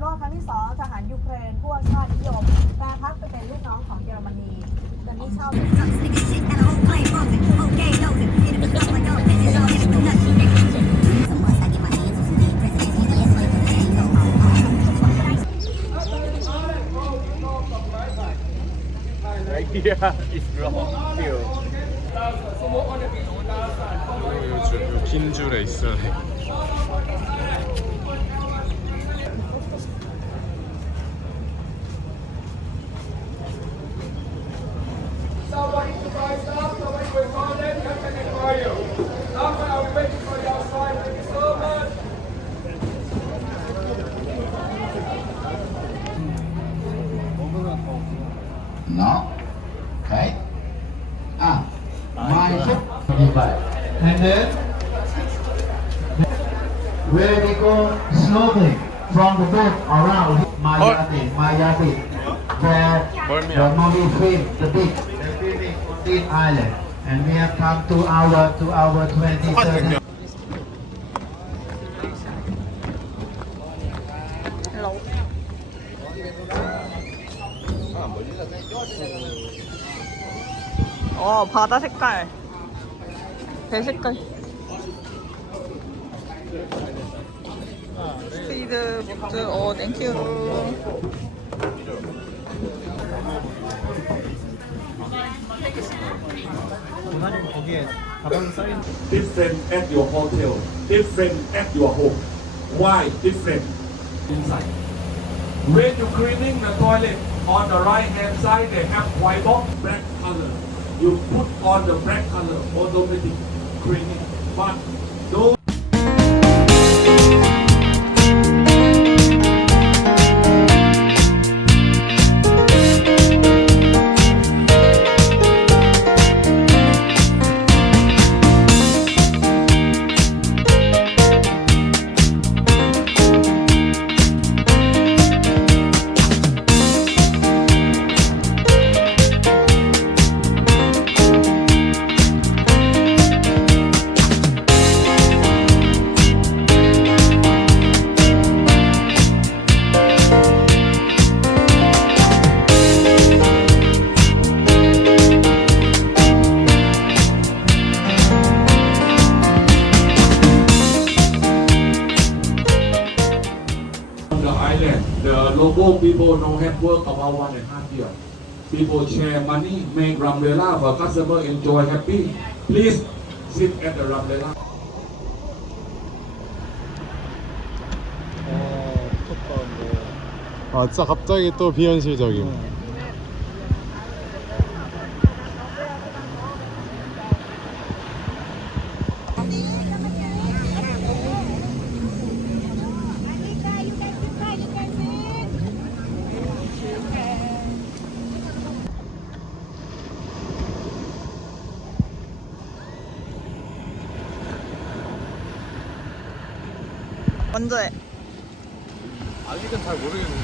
โลกครั้งที่2ทหารยูเครนพวกชาตินิยมแปรพักไปเป็นลูกน้องของเยอรมนีตอนนี้ชอบYeah, it's wrong. Here. 요즘 긴 줄에 있어야 돼. Somebody to buy stuff, somebody will call them, come and inquire you. Now I'll be waiting for you outside. Thank you so much. No. Okay. My ship. And then where they go snorkeling from the boat around Mayati, where the movie film, the beach, the filming on this island. And we have come to our 27. 바다 색깔 배 색깔 스피드 보트 땡큐 Different at your hotel, different at your home. Why different? Inside. When you cleaning the toilet, on the right hand side they have white box, black color. You put on the black color, automatic cleaning. But those the local people no have work about 1.5 years. People share money, make umbrella for customer enjoy happy. Please sit at the umbrella. 아, 진짜 갑자기 또 비현실적임. 먼저 해. 아직은 잘 모르겠는데.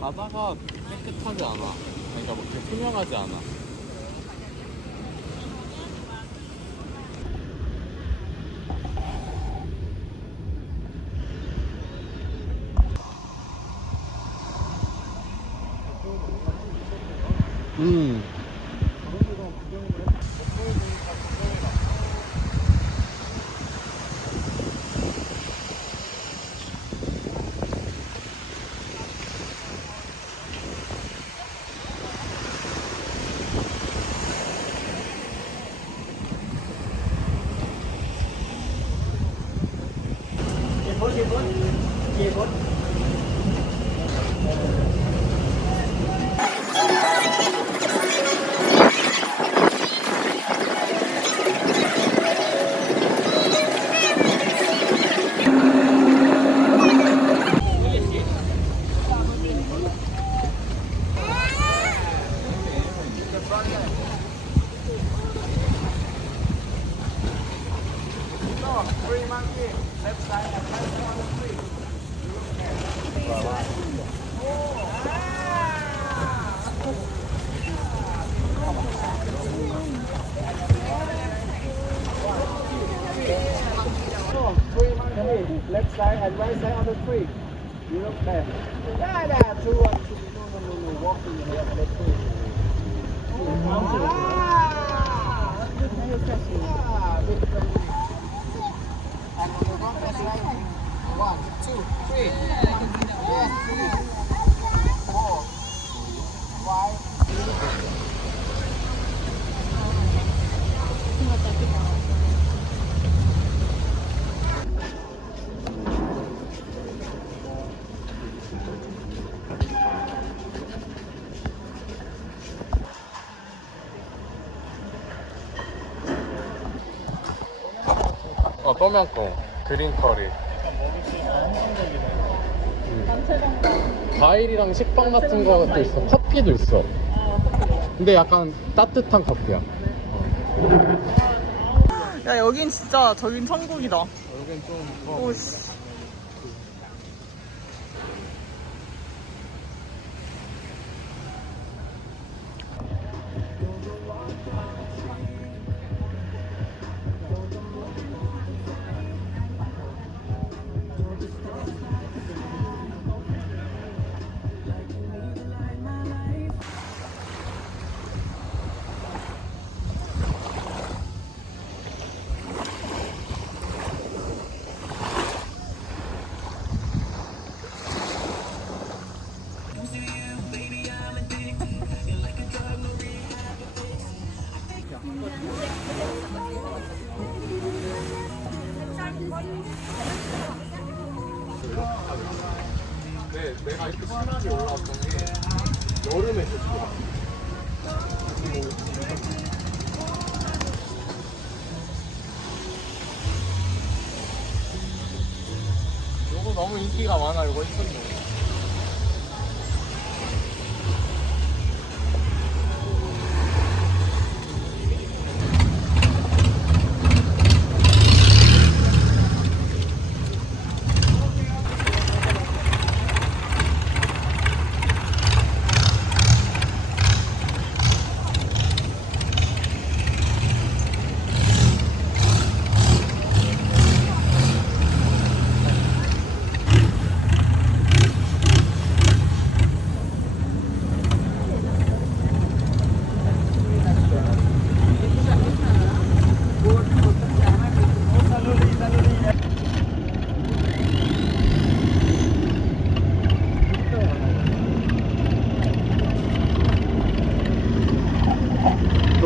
바다가 깨끗하지 않아. 그러니까 뭐 그렇게 투명하지 않아. No, 3 months. Left side and right side on the tree. You look there. Yeah, two, no, walking here. Let's do it. And on the wrong side, 1, 2, 3. Yes, 3, 4, 5.ต้มยำกุ้ง그린 커리. 과일이랑 식빵 같은 것도 있어. 커피도 있어. 근데 약간 따뜻한 커피야. 야 여긴 진짜 저긴 천국이다. 여긴 좀 오씨. 근데 내가 이렇게 심하게 올라왔던 게 여름에 제주도가. 이거 너무 인기가 많아. 이거 이쁜데.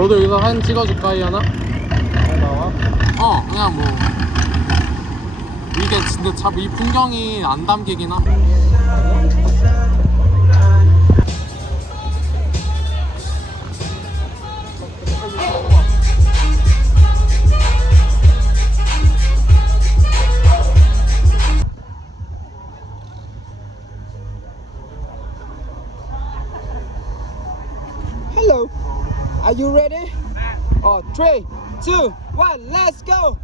너도 여기서 사진 찍어줄까, 이하나? 나와? 그냥 뭐 이게 진짜 참 이 풍경이 안 담기긴 함. Hello. Are you ready? 3, 2, 1, let's go!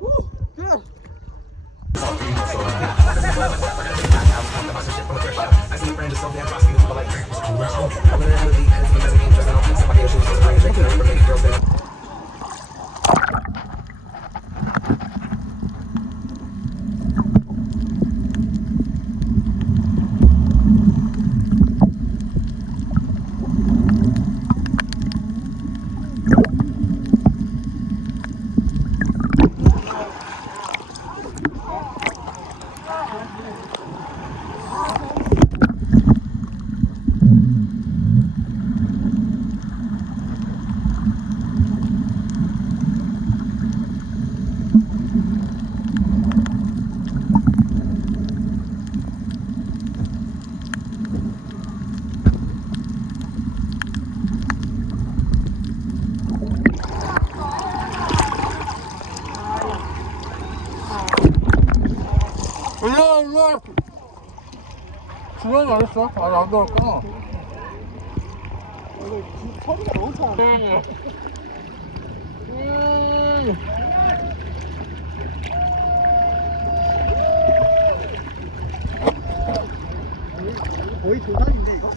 Woo, good. 일로와. 주변이 어딨어? 아니, 안 들어올까? 소리가 너무 차. 거의 조단인데 이거?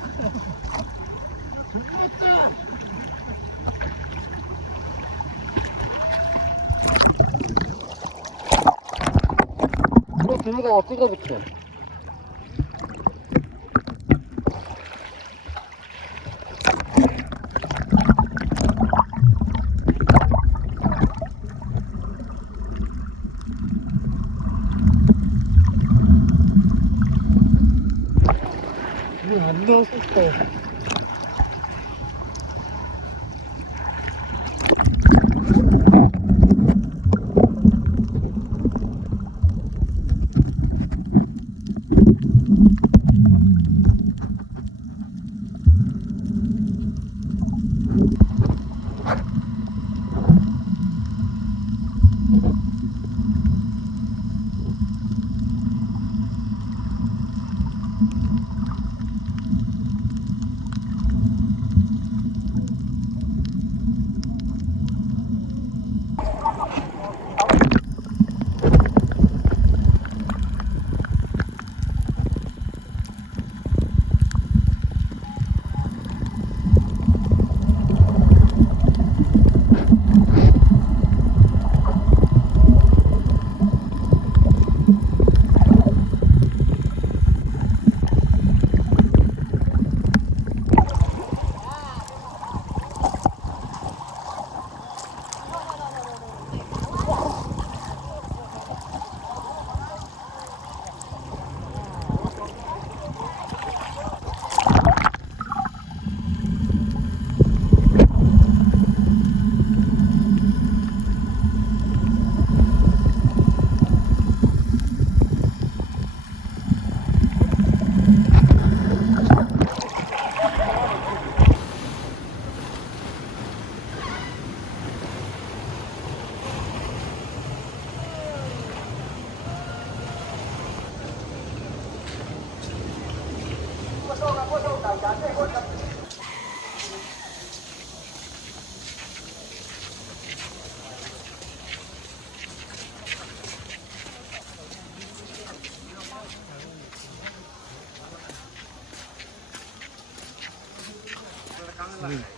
이거 비누가 찍어붙여. 이거 안 넣었어.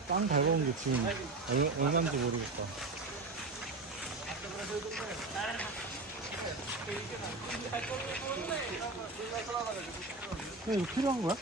빵 밟아온 게 지금 얼마인지 모르겠다. 이거 필요한 거야?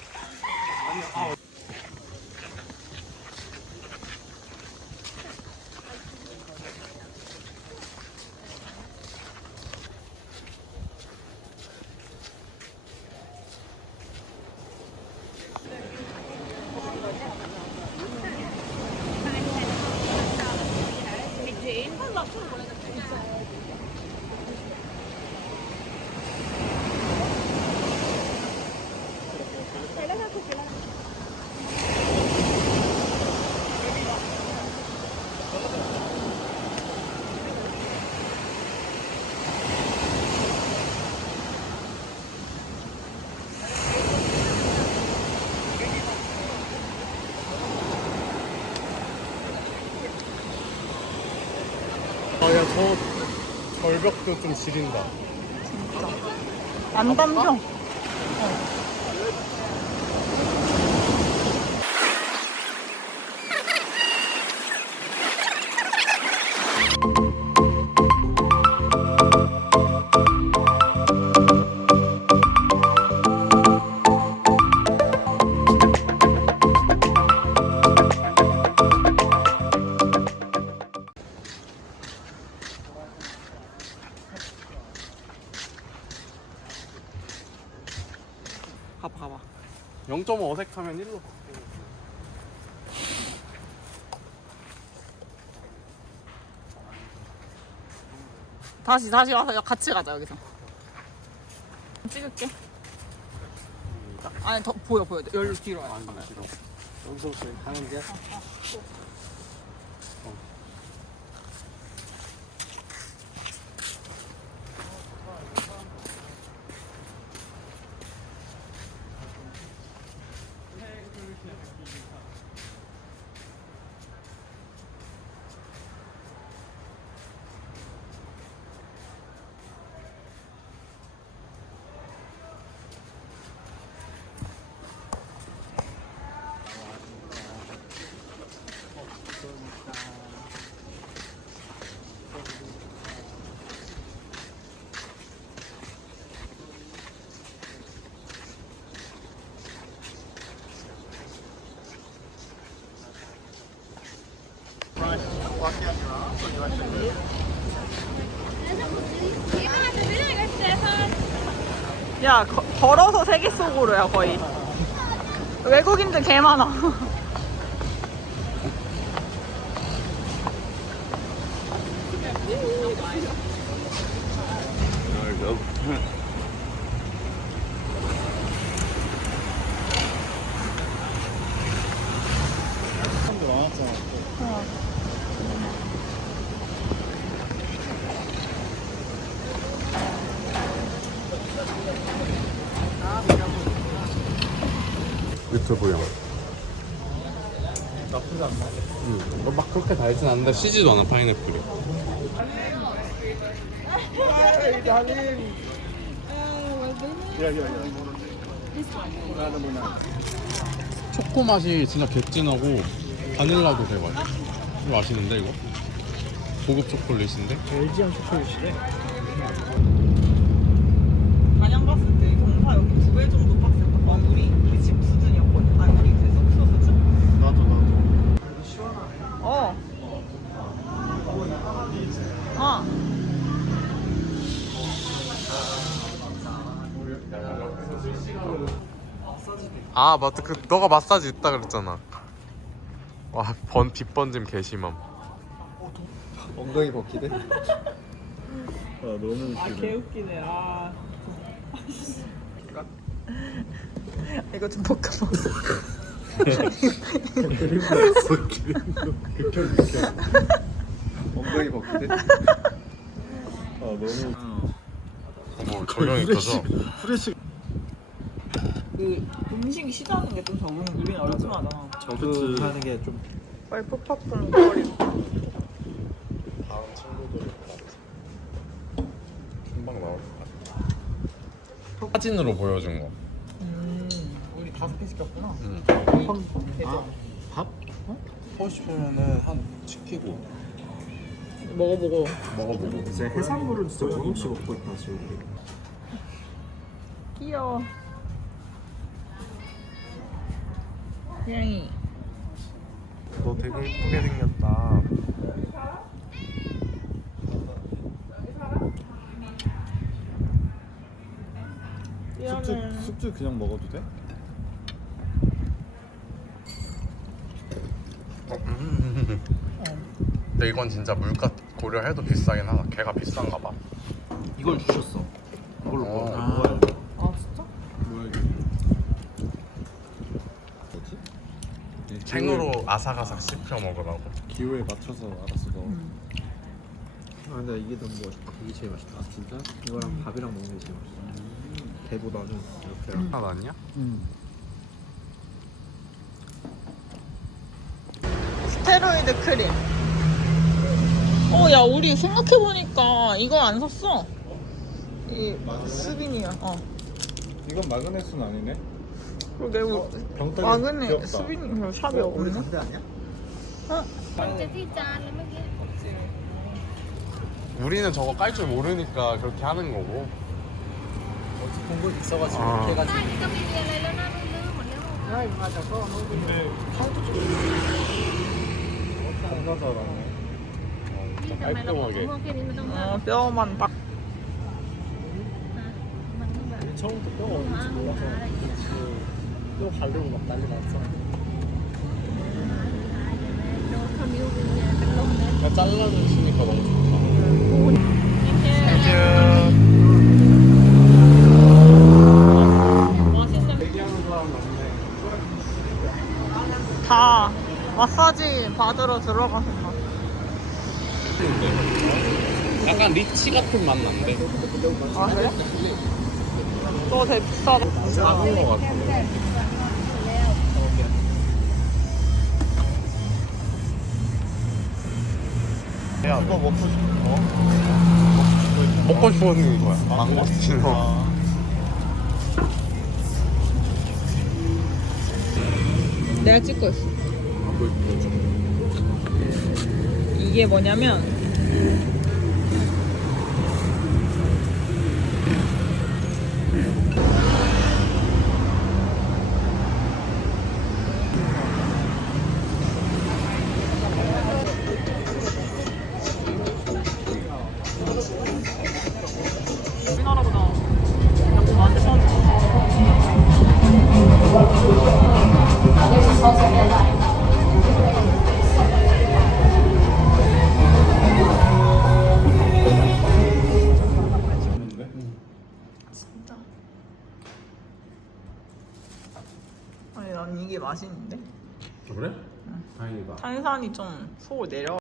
야, 저 절벽도 좀 지린다. 안 담겨. 가봐. 0.5 어색하면 1로 바뀌어. 다시 와서 같이 가자 여기서. 찍을게. 아니 더 보여. 여기로 뒤로 와요. 여기서부터 가는 게. 야, 걸어서 세계 속으로야 거의. 외국인들 개 많아. 유튜브용. 나쁘지 않나? 응. 뭐 막 그렇게 달진 않는데 시지도 않아 파인애플이. 초코 맛이 진짜 개진하고 바닐라도 되게 맛있어. 이거 맛있는데 이거? 고급 초콜릿인데? LG형 초콜릿이래. 단양 갔을 때 경사 여기 2배 정도 빡셌다. 우리 집 수준이었거든. 아니 우리 그 숙소 수준. 나도. 어. 어. 아 맞다 그 너가 마사지 있다 그랬잖아. 와 뒷번짐 개심함. 엉덩이 벗기대? 너무 아 개웃기네. 아. 이거 좀 볶아봐. 엉덩이 벗기대? 너무 뭐 조명이 켜져. 프레시 그 음식 시도하는 게 좀 적응 우리는 얼큰하잖아. 적응하는 게 좀 빨리 푸파풍 거리고. 다음 친구들 금방 나올 것 같아. 사진으로 보여준 거. 우리 5개 시켰구나. 응. 밥? 하고 싶으면은 한 시키고 먹어보고. 먹어보고. 이제 해산물은 진짜 조금씩 먹고 있다 지금. 귀여워. 고양이. 너 되게 예쁘게 생겼다. 숙주 그냥 먹어도 돼? 근데 이건 진짜 물가 고려해도 비싸긴 하다. 걔가 비싼가 봐. 이걸 주셨어. 이걸로 먹어야 아 진짜? 뭐야 이게? 뭐지? 생으로 아삭아삭 씹혀 먹으라고. 기호에 맞춰서 알았어 너. 아 근데 이게 너무 맛있다. 이게 제일 맛있다. 아 진짜? 이거랑 밥이랑 먹는 게 제일 맛있어. 배보다는 이렇게. 하나 아니야? 스테로이드 크림. 야 우리 생각해보니까 이거 안 샀어. 이 스비니야. 이건 마그네스는 아니네. 그리고 내가 병따기 마그네 귀엽다. 스비니 샵이 없네. 담배 아니야? 우리는 저거 깔 줄 모르니까 그렇게 하는 거고. 공부 있어가지고 아. 이렇게 해가지고. 겁나 잘하네. 깔끔하게. 뼈만 딱. 처음부터 뼈가 없는지 몰라서 뼈 가르고 막 난리 났어. 그냥 잘라주시니까 너무 좋다. 다 마사지 받으러 들어가셨나? 약간 리치 같은 맛 난데. 아 그래? 너 되게 비싸다. 작은 거 같아. 야, 그거 먹고 싶어? 먹고 싶어하는 거야. 망고스티노. 내가 찍고 있어. 이게 뭐냐면 맛있는데? 그래? 다행이다. 탄산이 좀 속을 내려.